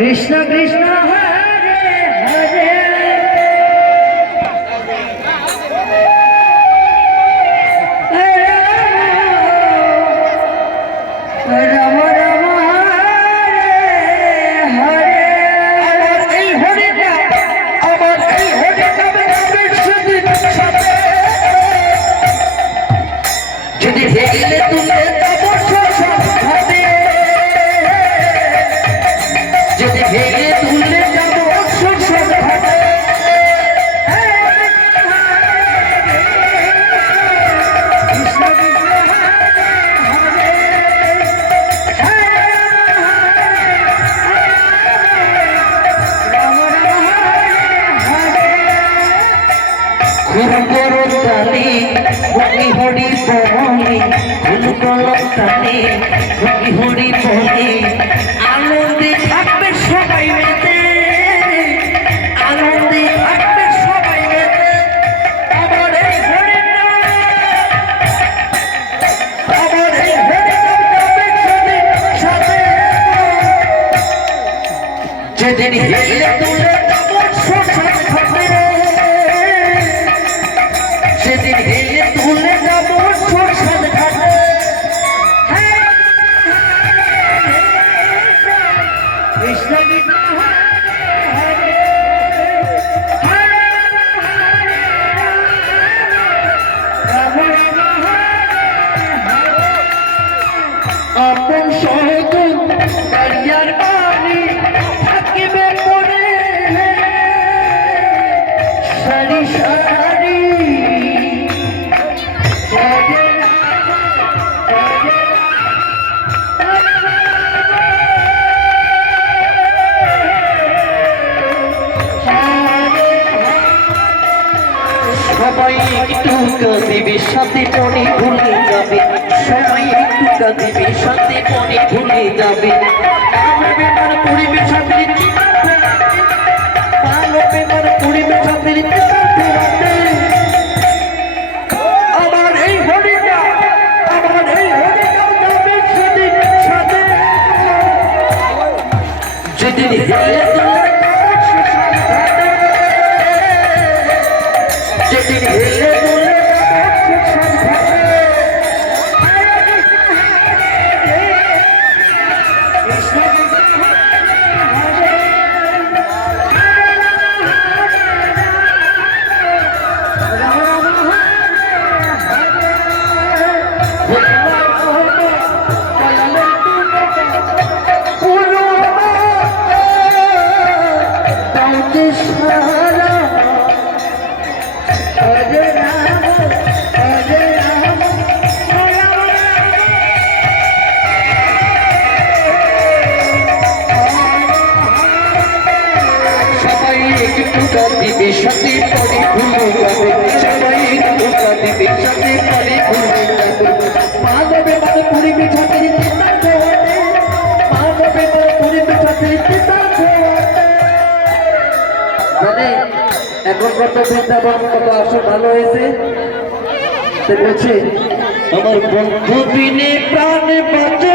কৃষ্ণ কৃষ্ণ হরে হরে রাম রাম হরে হরে। আমার এই হরিটা যদি ভেঙে তুলে যদি ভেঙে তুলে যাব শোষণ ঘাটে কৃষ্ণ কৃষ্ণ হরি হরি বলি ফুলকলতানে হরি হরি বলি আনন্দে থাকবে সবাই মেতে আনন্দে থাকবে সবাই মেতে। আমার এই হরি আমার এই হরি সাথে যেদিন হেলে তুলে যাব শোষণ ঘাটে সেদিন হেলে তুলে যাব শোষণ ঘাটে। কৃষ্ণ কৃষ্ণ আপন সহজন দাঁড়িয়ার বাণী থাকিবে পরে সারি সারি সবাই একটু কাঁদিবে সাথে মনে ভুলে যাবে সবাই একটু কাঁদিবে সাথে মনে ভুলে যাবে আমার বেমার পরিবেশ সাথে ভালো বেমার পরিবেশ সাথে আমার এই হরিটা যাবে সেদিন সাথে যেদিন হেলে যেদিন হেলে তুলে দিবে সাথে পরে ভুলে যাবে সবাই একটু দিবে সাথে পরে ভুলে যাবে মানবে মানে পরিবেশ সাথে মানবে মানে পরিবেশ সাথে মানে এখন কত বৃন্দাবন কত আসো ভালো হয়েছে বলছে আমার বন্ধু বিনে প্রাণ বাঁচে